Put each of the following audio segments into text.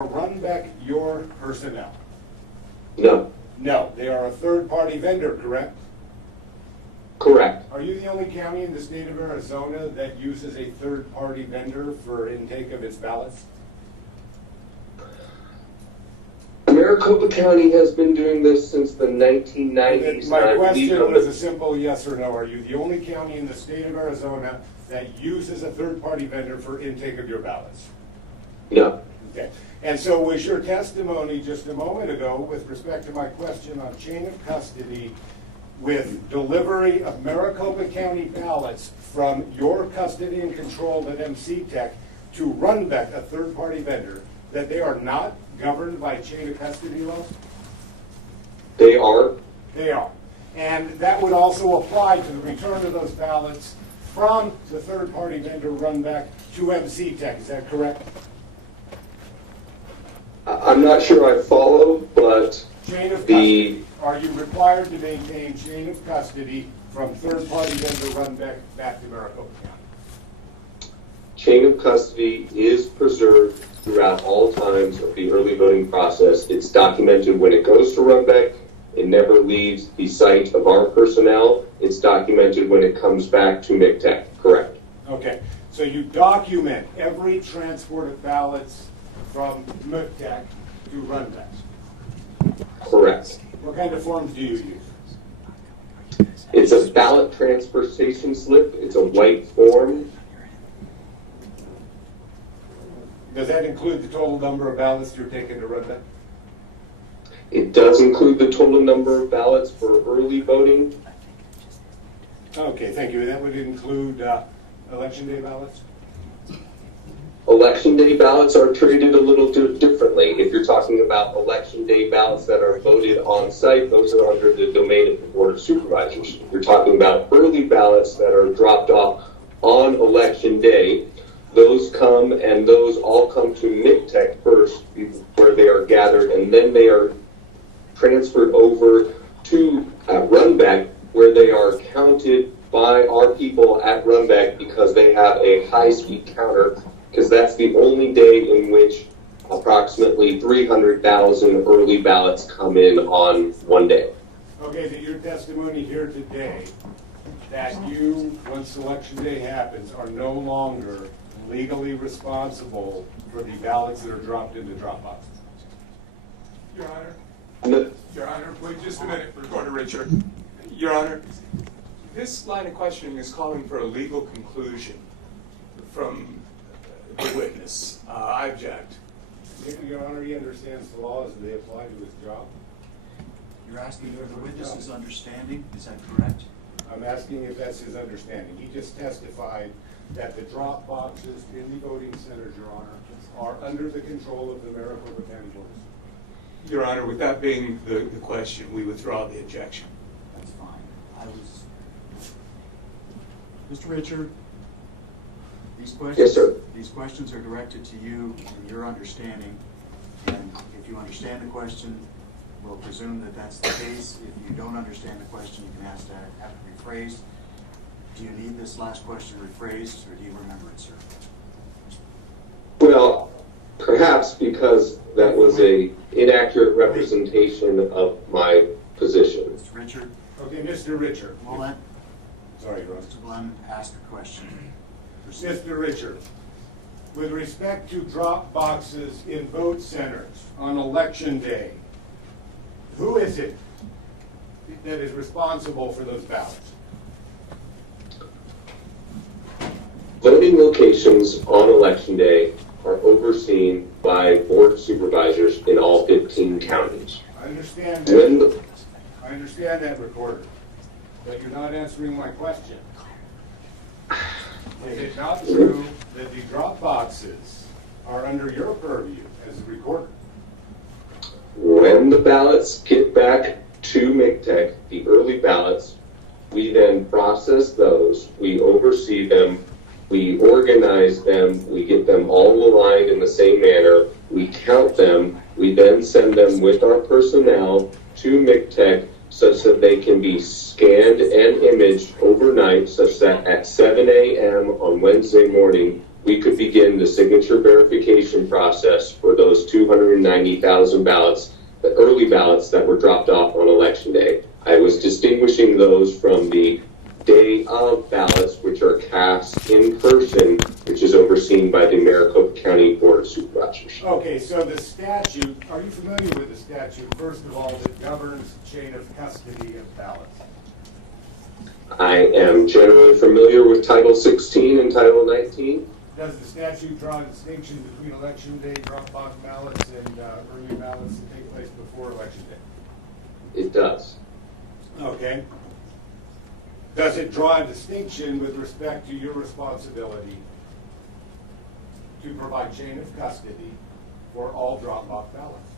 Runbeck your personnel? No. No, they are a third-party vendor, correct? Correct. Are you the only county in the state of Arizona that uses a third-party vendor for intake of its ballots? Maricopa County has been doing this since the 1990s. My question was a simple yes or no. Are you the only county in the state of Arizona that uses a third-party vendor for intake of your ballots? No. Okay. And so was your testimony just a moment ago with respect to my question on chain of custody with delivery of Maricopa County ballots from your custody and control at MC Tech to Runbeck, a third-party vendor, that they are not governed by chain of custody laws? They are. They are. And that would also apply to the return of those ballots from the third-party vendor Runbeck to MC Tech. Is that correct? I'm not sure I follow, but Chain of custody. Are you required to maintain chain of custody from third-party vendor Runbeck back to Maricopa County? Chain of custody is preserved throughout all times of the early voting process. It's documented when it goes to Runbeck. It never leaves the site of our personnel. It's documented when it comes back to MCTEC, correct? Okay, so you document every transport of ballots from MCTEC to Runbeck? Correct. What kind of forms do you use? It's a ballot transfer station slip. It's a white form. Does that include the total number of ballots you're taking to Runbeck? It does include the total number of ballots for early voting. Okay, thank you. That would include election day ballots? Election day ballots are treated a little differently. If you're talking about election day ballots that are voted on site, those are under the domain of the Board of Supervisors. If you're talking about early ballots that are dropped off on election day, those come and those all come to MCTEC first, where they are gathered, and then they are transferred over to Runbeck, where they are counted by our people at Runbeck because they have a high-speed counter, because that's the only day in which approximately 300,000 early ballots come in on one day. Okay, that your testimony here today, that you, once election day happens, are no longer legally responsible for the ballots that are dropped into drop boxes. Your Honor. No. Your Honor, wait just a minute, Recorder Richard. Your Honor, this line of questioning is calling for a legal conclusion from the witness. I object. Your Honor, he understands the laws and they apply to his job. You're asking for the witness's understanding, is that correct? I'm asking if that's his understanding. He just testified that the drop boxes in the voting centers, Your Honor, are under the control of the Maricopa County Board. Your Honor, with that being the question, we withdraw the objection. That's fine. Mr. Richard, these questions, Yes, sir. These questions are directed to you and your understanding. And if you understand the question, we'll presume that that's the case. If you don't understand the question, you can ask to have it rephrased. Do you need this last question rephrased, or do you remember it, sir? Well, perhaps because that was a inaccurate representation of my position. Mr. Richard? Okay, Mr. Richard. Well, let Sorry, Your Honor. Mr. Glenn ask the question. Proceed. Mr. Richard, with respect to drop boxes in vote centers on election day, who is it that is responsible for those ballots? Voting locations on election day are overseen by board supervisors in all 15 counties. I understand When that. the, I understand that, Recorder, but you're not answering my question. Is it not true that the drop boxes are under your purview as a recorder? when the ballots get back to MCTEC, the early ballots, we then process those, we oversee them, we organize them, we get them all aligned in the same manner, we count them, we then send them with our personnel to MCTEC such that they can be scanned and imaged overnight, such that at 7 a.m. on Wednesday morning, we could begin the signature verification process for those 290,000 ballots, the early ballots that were dropped off on election day. I was distinguishing those from the day of ballots, which are cast in person, which is overseen by the Maricopa County Board of Supervisors. Okay, so the statute, are you familiar with the statute, first of all, that governs chain of custody of ballots? I am generally familiar with Title 16 and Title 19. Does the statute draw a distinction between election day drop-box ballots and early ballots that take place before election day? It does. Okay. Does it draw a distinction with respect to your responsibility to provide chain of custody for all drop-box ballots?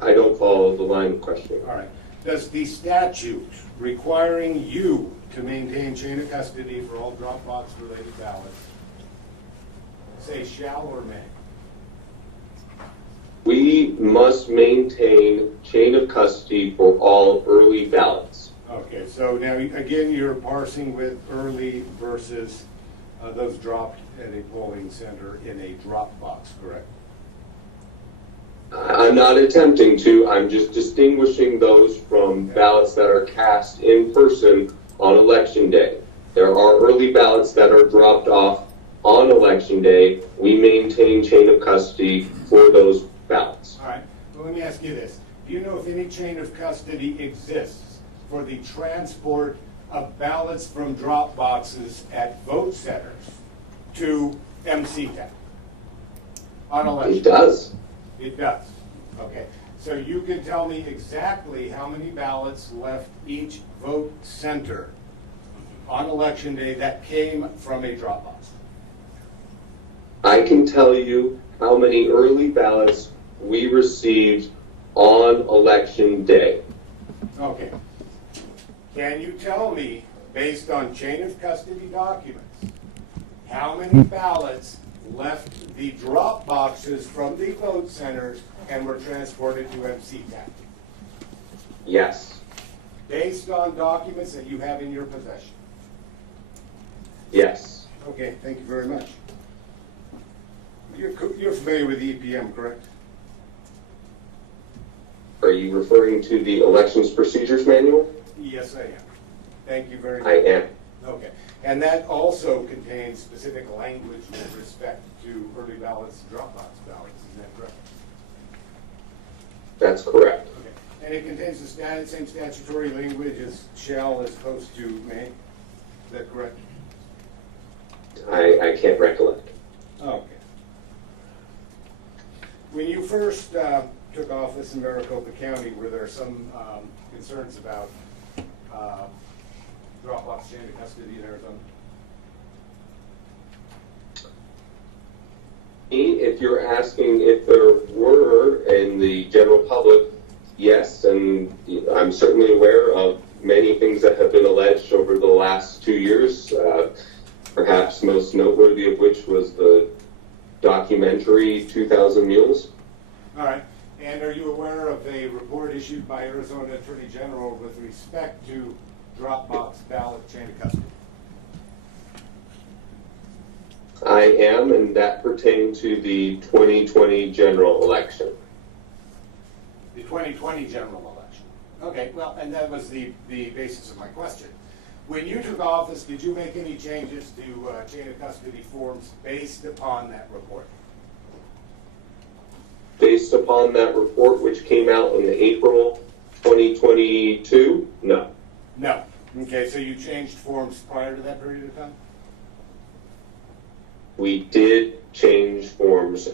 I don't follow the line of questioning. All right. Does the statute requiring you to maintain chain of custody for all drop-box related ballots say shall or may? We must maintain chain of custody for all early ballots. Okay, so now again, you're parsing with early versus those dropped at a polling center in a drop box, correct? I'm not attempting to, I'm just distinguishing those from ballots that are cast in person on election day. There are early ballots that are dropped off on election day. We maintain chain of custody for those ballots. All right, well, let me ask you this. Do you know if any chain of custody exists for the transport of ballots from drop boxes at vote centers to MCTAC on election? It does. It does. Okay. So you can tell me exactly how many ballots left each vote center on election day that came from a drop box? I can tell you how many early ballots we received on election day. Okay. Can you tell me, based on chain of custody documents, how many ballots left the drop boxes from the vote centers and were transported to MCTAC? Yes. Based on documents that you have in your possession? Yes. Okay, thank you very much. You're familiar with EPM, correct? Are you referring to the Elections Procedures Manual? Yes, I am. Thank you very much. I am. Okay. And that also contains specific language with respect to early ballots and drop box ballots, is that correct? That's correct. Okay. And it contains the same statutory language as shall as opposed to may, is that correct? I can't recollect. Okay. When you first took office in Maricopa County, were there some concerns about drop-box chain of custody in Arizona? If you're asking if there were in the general public, yes, and I'm certainly aware of many things that have been alleged over the last 2 years, perhaps most noteworthy of which was the documentary 2,000 Mules. All right. And are you aware of a report issued by Arizona Attorney General with respect to drop-box ballot chain of custody? I am, and that pertained to the 2020 general election. The 2020 general election. Okay, well, and that was the basis of my question. When you took office, did you make any changes to chain of custody forms based upon that report? Based upon that report, which came out in April 2022, no. No. Okay, so you changed forms prior to that period of time? We did change forms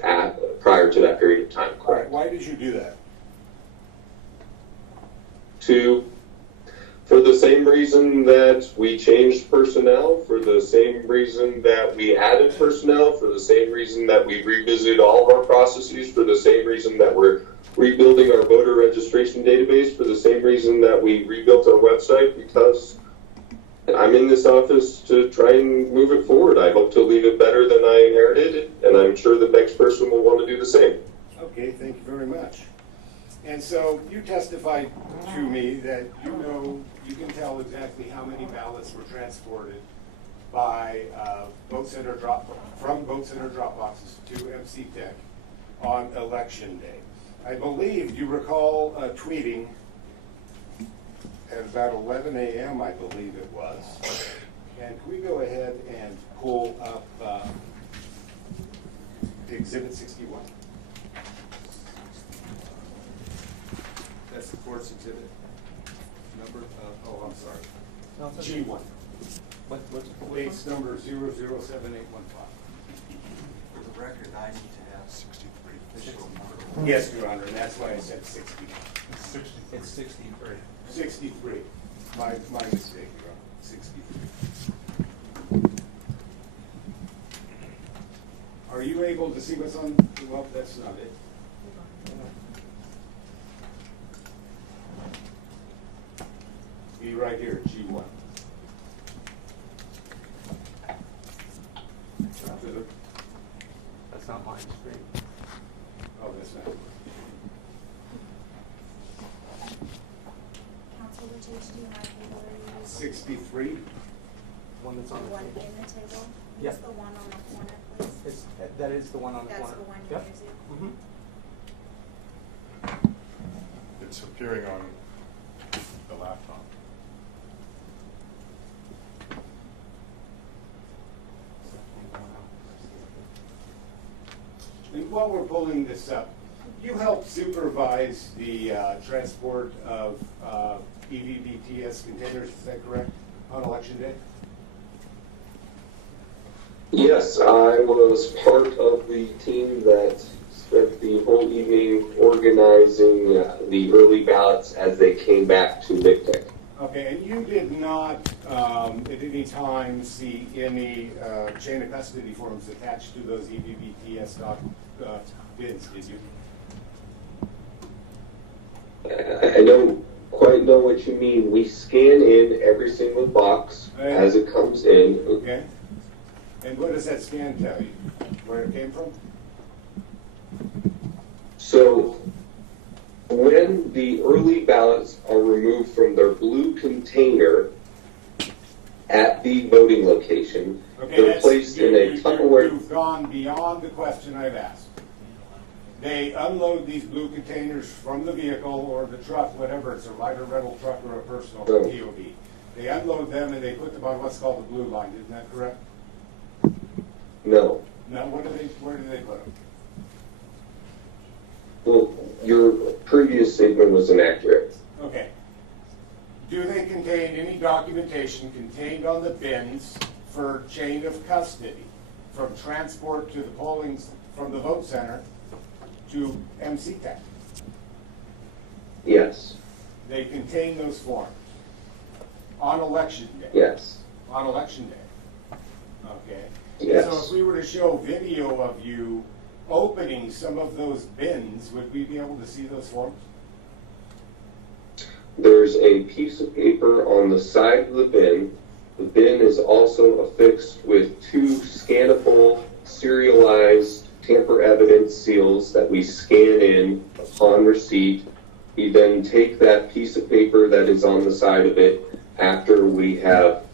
prior to that period of time, All right, correct? why did you do that? For the same reason that we changed personnel, for the same reason that we added personnel, for the same reason that we revisited all of our processes, for the same reason that we're rebuilding our voter registration database, for the same reason that we rebuilt our website, because I'm in this office to try and move it forward. I hope to leave it better than I inherited it, and I'm sure the next person will want to do the same. Okay, thank you very much. And so you testified to me that you can tell exactly how many ballots were transported by from vote center drop boxes to MC Tech on election day. I believe you recall tweeting at about 11 a.m., I believe it was. And can we go ahead and pull up Exhibit 61? That's the court's exhibit number. Oh, I'm sorry. No, it's okay. G1. What's Case number 007815. For the record, I need to have 63 official number. Yes, Your Honor, and that's why I said 60. It's 63. 63. My mistake, Your Honor. 63. Are you able to see what's on? Well, that's not it. Be right here, G1. That's not mine screen. Oh, that's not. Council, which page do you have here? 63. One that's The on the one table. in the table? Yep. Use the one on the corner, please. That is the one on the corner. That's the one you're Yep. using? Mhm. It's appearing on the laptop. And while we're pulling this up, you help supervise the transport of EVBTS containers, is that correct, on election day? Yes, I was part of the team that spent the whole evening organizing the early ballots as they came back to MICTEC. Okay, and you did not at any time see any chain of custody forms attached to those EVBTS bids, did you? I don't quite know what you mean. We scan in every single box as it comes in. Okay. And what does that scan tell you? Where it came from? So when the early ballots are removed from their blue container at the voting location, they're placed in a Tupperware. You've gone beyond the question I've asked. They unload these blue containers from the vehicle or the truck, whatever, it's a lighter rental truck or a personal No. TOV. They unload them and they put them on what's called the blue line, isn't that correct? No. Now, where do they put them? Well, your previous statement was inaccurate. Okay. Do they contain any documentation contained on the bins for chain of custody from transport to the from the vote center to MC Tech? Yes. They contain those forms on election day? Yes. On election day? Okay. Yes. So if we were to show video of you opening some of those bins, would we be able to see those forms? There's a piece of paper on the side of the bin. The bin is also affixed with two scannable, serialized, tamper-evident seals that we scan in upon receipt. We then take that piece of paper that is on the side of it after we have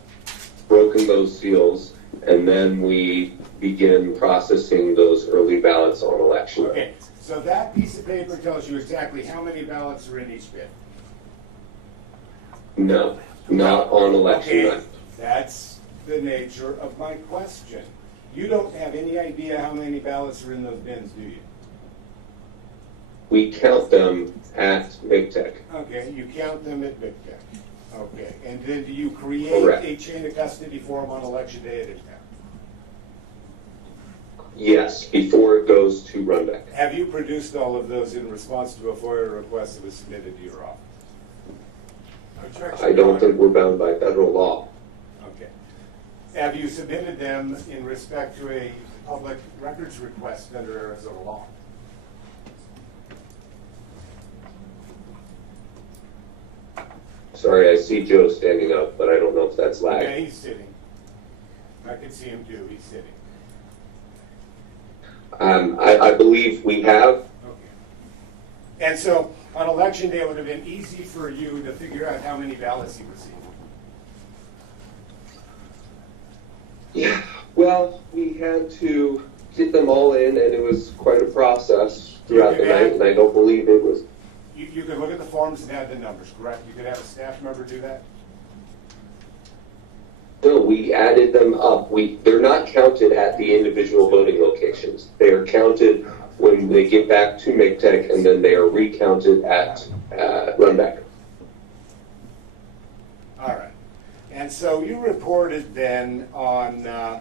broken those seals, and then we begin processing those early ballots on election day. Okay, so that piece of paper tells you exactly how many ballots are in each bin. No, not on election Okay, night. that's the nature of my question. You don't have any idea how many ballots are in those bins, do you? We count them at MICTEC. Okay, you count them at Big Tech. Okay, and then do you create Correct. a chain of custody form on election day at a town? Yes, before it goes to Runback. Have you produced all of those in response to a FOIA request that was submitted to your office? I don't think we're bound by federal law. Okay. Have you submitted them in respect to a public records request under Arizona law? Sorry, I see Joe standing up, but I don't know if that's Yeah, lag. he's sitting. I can see him too, he's sitting. I believe we have. Okay. And so, on election day, it would have been easy for you to figure out how many ballots he received. Yeah, well, we had to get them all in, and it was quite a process throughout the night, and I don't believe it was. You could look at the forms and add the numbers, correct? You could have a staff member do that? No, we added them up. They're not counted at the individual voting locations. They are counted when they get back to MCTEC, and then they are recounted at Runback. All right. And so you reported then on, I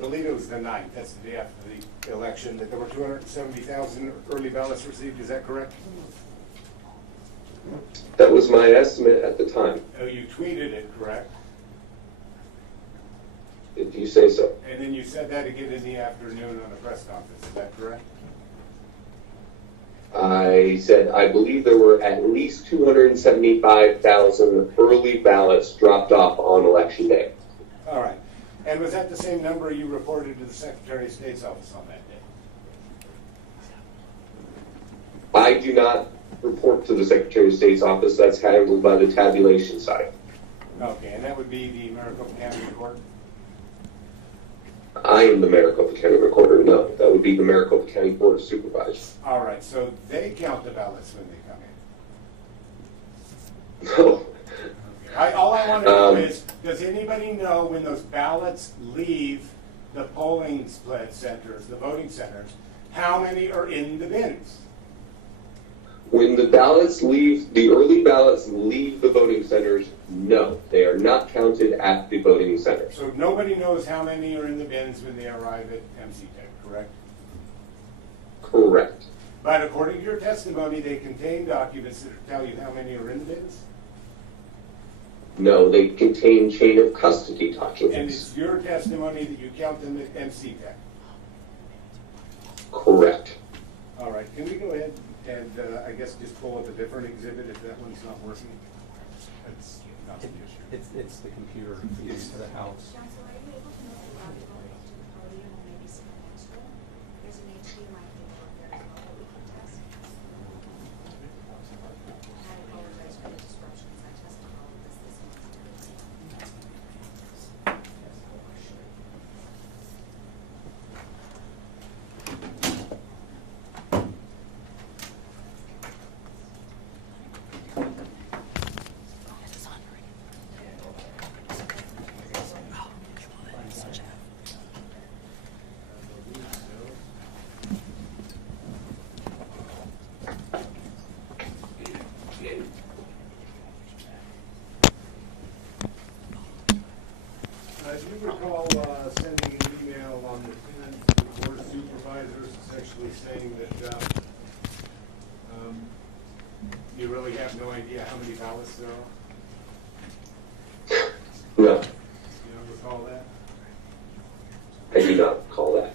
believe it was the 9th, that's the day after the election, that there were 270,000 early ballots received, is that correct? That was my estimate at the time, Oh, you tweeted it, correct? if you say so. And then you said that again in the afternoon on a press conference, is that correct? I said I believe there were at least 275,000 early ballots dropped off on Election Day. All right. And was that the same number you reported to the Secretary of State's office on that day? I do not report to the Secretary of State's office. That's handled by the tabulation side. Okay, and that would be the Maricopa County Recorder? I am the Maricopa County Recorder. No, that would be the Maricopa County Board of Supervisors. All right, so they count the ballots when they come in? No. All I want to know is, does anybody know when those ballots leave the polling split centers, the voting centers, how many are in the bins? When the ballots leave, the early ballots leave the voting centers, no, they are not counted at the voting centers. So nobody knows how many are in the bins when they arrive at MCTEC, correct? Correct. But according to your testimony, they contain documents that tell you how many are in the bins? No, they contain chain of custody And documents. it's your testimony that you count them at MCTEC? Correct. All right, can we go ahead and, I guess, just pull up a different exhibit if that one's not working? That's not the issue. It's the computer feeding to the house. Council, are you able to move the laptop to the podium and maybe some extra? There's an HDMI cable up there as well that we can test. I apologize for the disruptions. I tested all of this month. Do you recall sending an email on the 10th to the Board of Supervisors essentially saying that you really have no idea how many ballots there are? No, You don't recall that? I do not call that.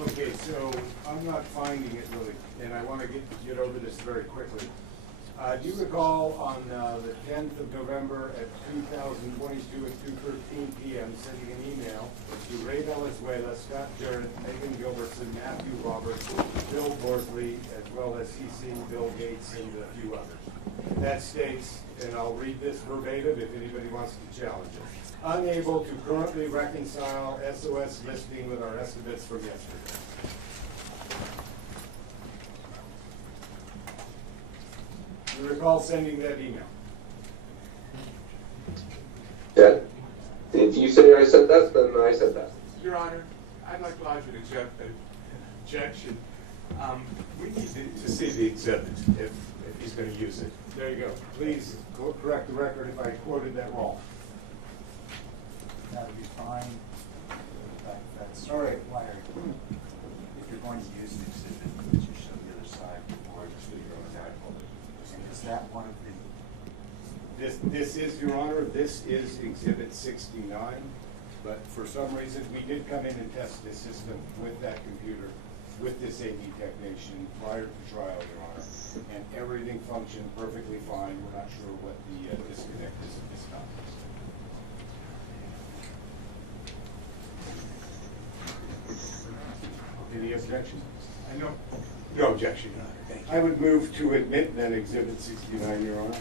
Okay, so I'm not finding it really, and I want to get over this very quickly. Do you recall on the 10th of November at 2022 at 2:13 p.m. sending an email to Ray Valenzuela, Scott Jarrett, Megan Gilbertson, Matthew Roberts, Bill Borsley, as well as CC Bill Gates and a few others? That states, and I'll read this verbatim if anybody wants to challenge it. Unable to currently reconcile SOS listing with our estimates from yesterday. You recall sending that email? Yeah. If you say I said that, then I said that. Your Honor, I'd like to lodge an objection. We need to see the exhibit if he's going to use it. There you go. Please correct the record if I quoted that wrong. That would be fine. That's All right. required. If you're going to use an exhibit, would you show the other side or just do your own side? This is, Your Honor, this is Exhibit 69, but for some reason, we did come in and test this system with that computer, with this AV technician prior to trial, Your Honor, and everything functioned perfectly fine. We're not sure what the disconnect is at this time. Any objection? No objection, Your Honor. Thank you. I would move to admit then Exhibit 69, Your Honor.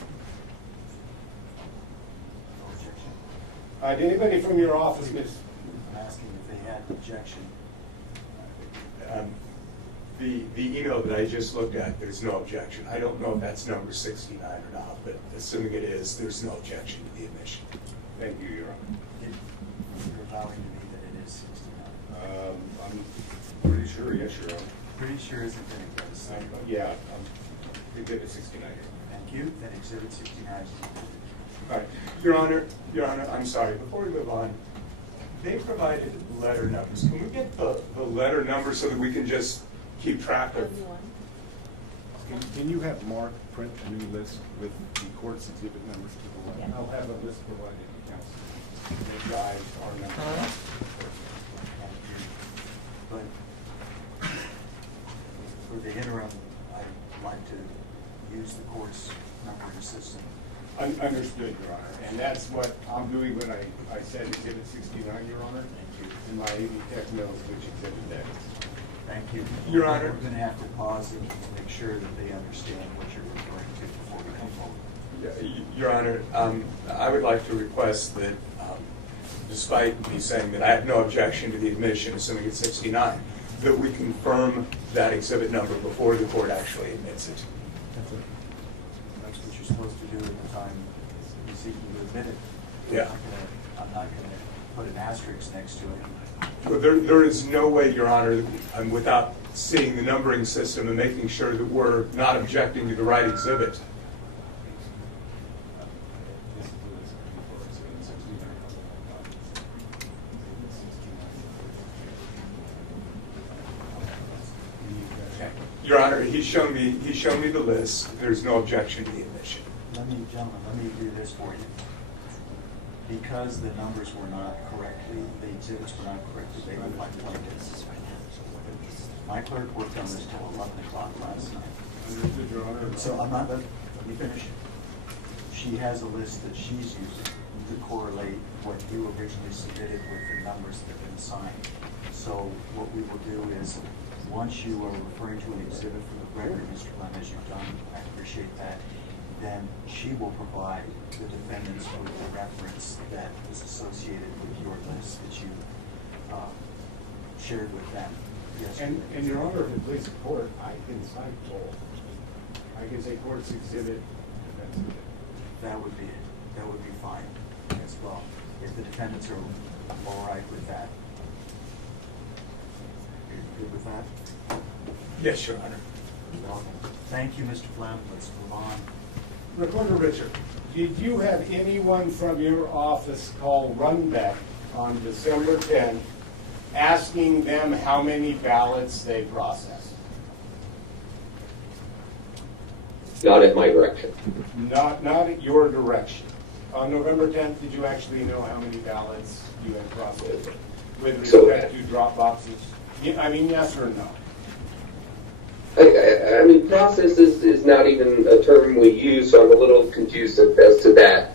No objection. Did anybody from your office, Ms.? I'm asking if they had an objection. The email that I just looked at, there's no objection. I don't know if that's number 69 or not, but assuming it is, there's no objection to the admission. Thank you, Your Honor. You're allowing to me that it is 69. I'm pretty sure, yes, Your Honor. Pretty sure isn't going to get us. Yeah, Exhibit 69. Thank you. Then Exhibit 69 is approved. All right, Your Honor, I'm sorry, before we move on, they provided letter numbers. Can we get the letter number so that we can just keep track of? Can you have Mark print a new list with the court's exhibit numbers to the left? I'll have a list provided to council. The guys are numbers. But for the interim, I'd like to use the court's numbering system. Understood, Your Honor. And that's what I'm doing when I said Exhibit 69, Your Honor. Thank you. In my AV Tech notes, which exhibit that is. Thank you. Your Honor. We're going to have to pause and make sure that they understand what you're referring to before we come forward. Your Honor, I would like to request that, despite me saying that I have no objection to the admission, assuming it's 69, that we confirm that exhibit number before the court actually admits it. That's what you're supposed to do at the time you seek to admit it. Yeah. I'm not going to put an asterisk next to it. Well, there is no way, Your Honor, without seeing the numbering system and making sure that we're not objecting to the right exhibit. Your Honor, he's shown me the list. There's no objection to the admission. Gentlemen, let me do this for you. Because the numbers were not correctly, the exhibits were not correctly labeled by plaintiffs. My clerk worked on this till 11 o'clock last night. Understood, Your Honor. So let me finish. She has a list that she's using to correlate what you originally submitted with the numbers that have been assigned. So what we will do is, once you are referring to an exhibit for the record, Mr. Lem, as you've done, I appreciate that, then she will provide the defendants with the reference that is associated with your list that you shared with them. Yes. And Your Honor, if it please the court, I can cite both. I can say court's exhibit, defense exhibit. That would be fine as well, if the defendants are all right with that. You're good with that? Yes, Your Honor. Well, thank you, Mr. Flem. Let's move on. Recorder Richard, did you have anyone from your office call Runbeck on December 10th asking them how many ballots they processed? Not at my direction. Not at your direction. On November 10th, did you actually know how many ballots you had processed with respect to drop boxes? I mean, yes or no? I mean, process is not even a term we use, so I'm a little confused as to that.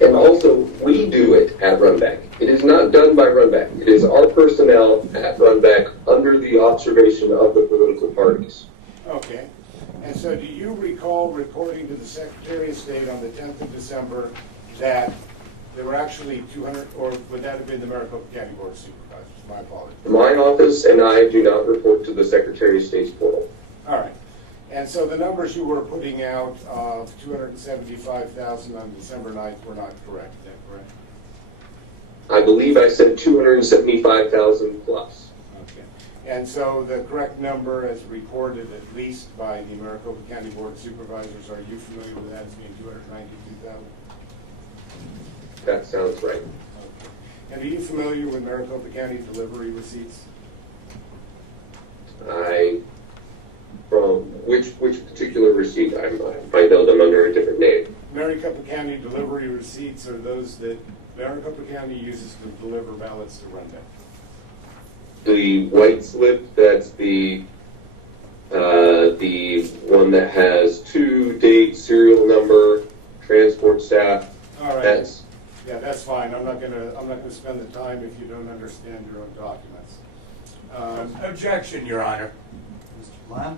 And also, we do it at Runbeck. It is not done by Runbeck. It is our personnel at Runbeck under the observation of the political parties. Okay. And so do you recall reporting to the Secretary of State on the 10th of December that there were actually 200, or would that have been the Maricopa County Board of Supervisors? My apologies. My office and I do not report to the Secretary of State's portal. All right. And so the numbers you were putting out of 275,000 on December 9th were not correct, is that correct? I believe I said 275,000 plus. Okay. And so the correct number as reported at least by the Maricopa County Board of Supervisors, are you familiar with that as being 292,000? That sounds right. Okay. And are you familiar with Maricopa County delivery receipts? From which particular receipt? I know them under a different name. Maricopa County delivery receipts are those that Maricopa County uses to deliver ballots to Rundown. The white slip, that's the one that has to date, serial number, transport staff. All right. That's Yeah, that's fine. I'm not gonna spend the time if you don't understand your own documents. Objection, Your Honor. Mr. Glenn?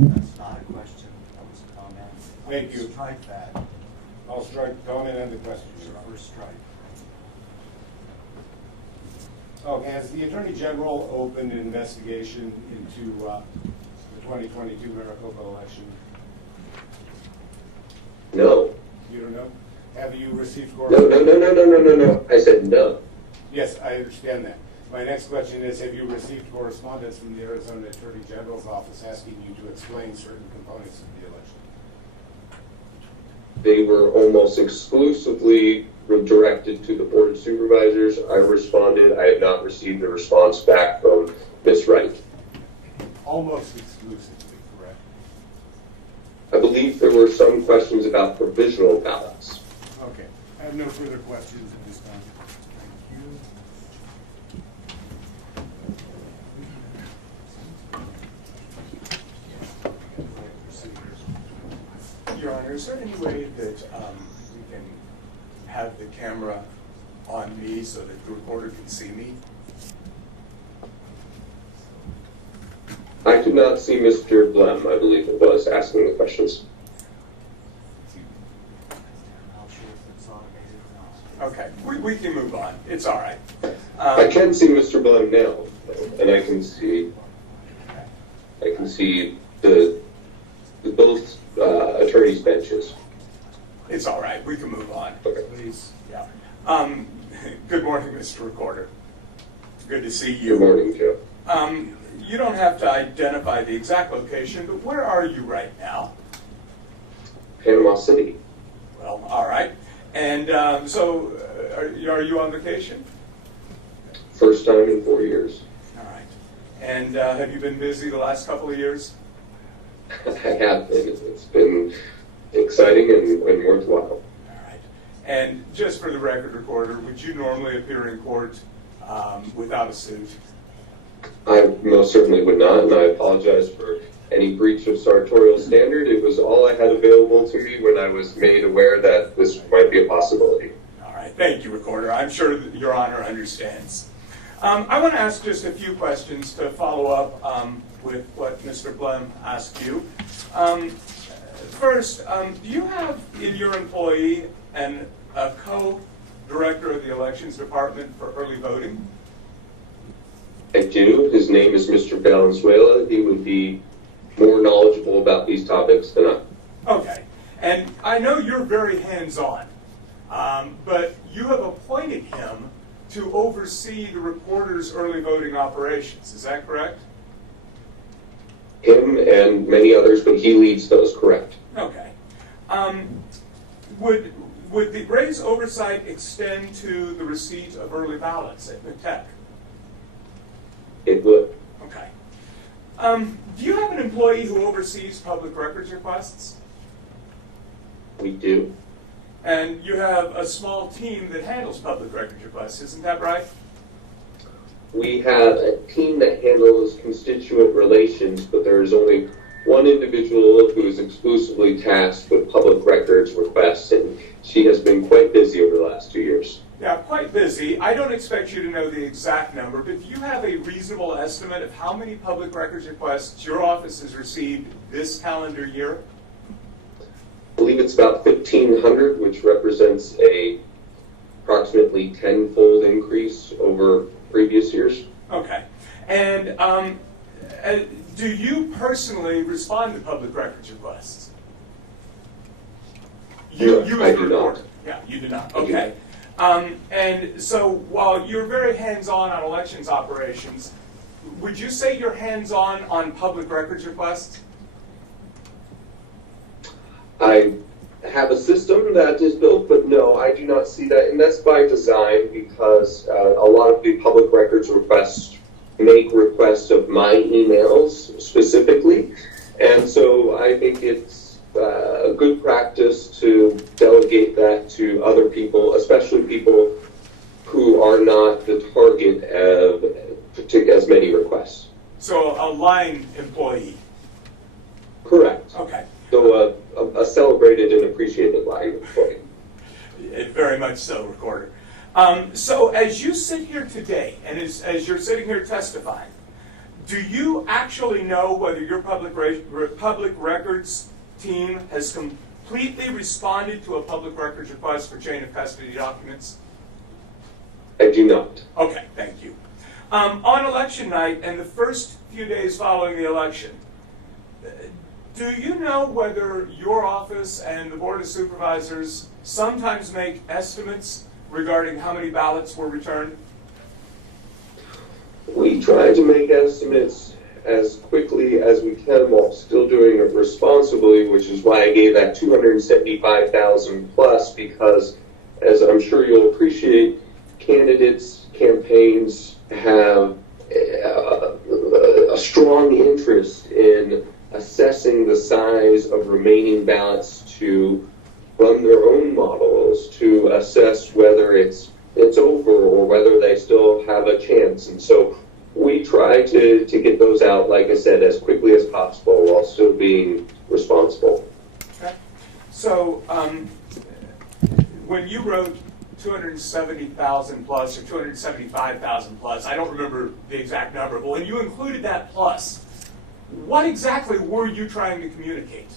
That's not a question, that was a comment. Thank you. Strike that, I'll strike comment and the question, it's Your your Honor. first strike. Okay, has the Attorney General opened an investigation into the 2022 Maricopa election? no. You don't know? Have you received No. correspondence? I said no. Yes, I understand that. My next question is, have you received correspondence from the Arizona Attorney General's office asking you to explain certain components of the election? They were almost exclusively redirected to the Board of Supervisors. I responded. I have not received a response back from Ms. Wright. Almost exclusively, correct? I believe there were some questions about provisional ballots. Okay. I have no further questions at this time. Thank you. Your Honor, is there any way that we can have the camera on me so that the recorder can see me? I could not see Mr. Blem, I believe it was, asking the questions. Not sure if it's automated or not. Okay, we can move on. It's all right. I can see Mr. Blem now, and I can see the both attorneys' benches. It's all right. We can move on. Okay. Please. Yeah. Good morning, Mr. Recorder. Good to see you. Good morning, Joe. You don't have to identify the exact location, but where are you right now? Panama City. Well, all right. And so, are you on vacation? First time in 4 years. All right. And have you been busy the last couple of years? I have been. It's been exciting and worthwhile. All right. And just for the record, Recorder, would you normally appear in court without a suit? I most certainly would not, and I apologize for any breach of sartorial standard. It was all I had available to me when I was made aware that this might be a possibility. All right. Thank you, Recorder. I'm sure that Your Honor understands. I want to ask just a few questions to follow up with what Mr. Blem asked you. First, do you have in your employee a co-director of the elections department for early voting? I do. His name is Mr. Valenzuela. He would be more knowledgeable about these topics than I. Okay. And I know you're very hands-on, but you have appointed him to oversee the reporter's early voting operations. Is that correct? Him and many others, but he leads those, correct? Okay. Would the Ray's oversight extend to the receipt of early ballots at McTech? It would. Okay. Do you have an employee who oversees public records requests? We do. And you have a small team that handles public records requests, isn't that right? We have a team that handles constituent relations, but there is only one individual who is exclusively tasked with public records requests, and she has been quite busy over the last 2 years. Yeah, quite busy. I don't expect you to know the exact number, but do you have a reasonable estimate of how many public records requests your office has received this calendar year? I believe it's about 1,500, which represents a approximately 10-fold increase over previous years. Okay. And do you personally respond to public records requests? No, as I the do not. reporter. Yeah, you do not. I do Okay. And so while you're very hands-on on elections operations, would you say you're hands-on on public records requests? I have a system that is built, but no, I do not see that. And that's by design because a lot of the public records requests make requests of my emails specifically. And so I think it's a good practice to delegate that to other people, especially people who are not the target of as many requests. So a line employee. Correct. Okay. So a celebrated and appreciated line employee. Very much so, Recorder. So as you sit here today, and as you're sitting here testifying, do you actually know whether your public records team has completely responded to a public records request for chain of custody documents? I do not. Okay, thank you. On election night and the first few days following the election, do you know whether your office and the Board of Supervisors sometimes make estimates regarding how many ballots were returned? We try to make estimates as quickly as we can while still doing it responsibly, which is why I gave that 275,000 plus, because as I'm sure you'll appreciate, candidates, campaigns have a strong interest in assessing the size of remaining ballots to run their own models to assess whether it's over or whether they still have a chance. And so we try to get those out, like I said, as quickly as possible while still being responsible. Okay. So when you wrote 270,000 plus or 275,000 plus, I don't remember the exact number, but when you included that plus, what exactly were you trying to communicate?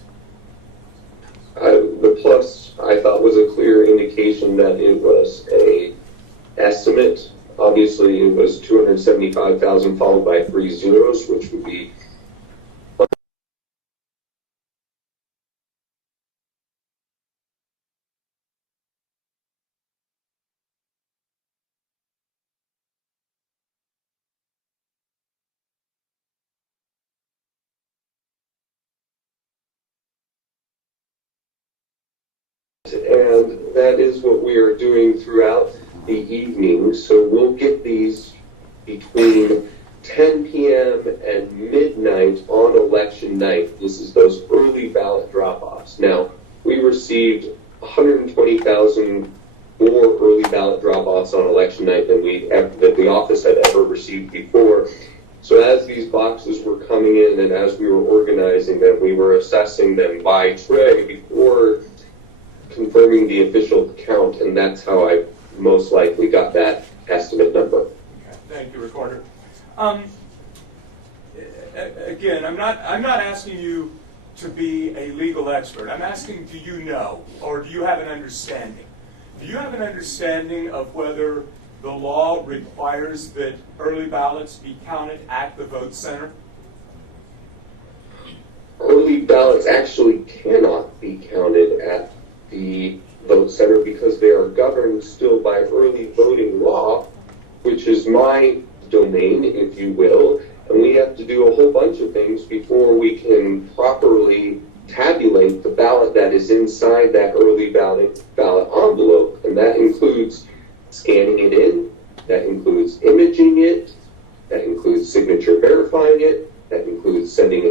The plus, I thought, was a clear indication that it was a estimate. Obviously, it was 275,000 followed by 3 zeros, which would be and that is what we are doing throughout the evening. So we'll get these between 10 p.m. and midnight on election night. This is those early ballot drop-offs. Now, we received 120,000 more early ballot drop-offs on election night than the office had ever received before. So as these boxes were coming in and as we were organizing them, we were assessing them by tray before confirming the official count, and that's how I most likely got that estimate number. Okay, thank you, Recorder. Again, I'm not asking you to be a legal expert. I'm asking, do you know, or do you have an understanding? Do you have an understanding of whether the law requires that early ballots be counted at the vote center? Early ballots actually cannot be counted at the vote center because they are governed still by early voting law, which is my domain, if you will, and we have to do a whole bunch of things before we can properly tabulate the ballot that is inside that early ballot envelope, and that includes scanning it in, that includes imaging it, that includes signature verifying it, that includes sending it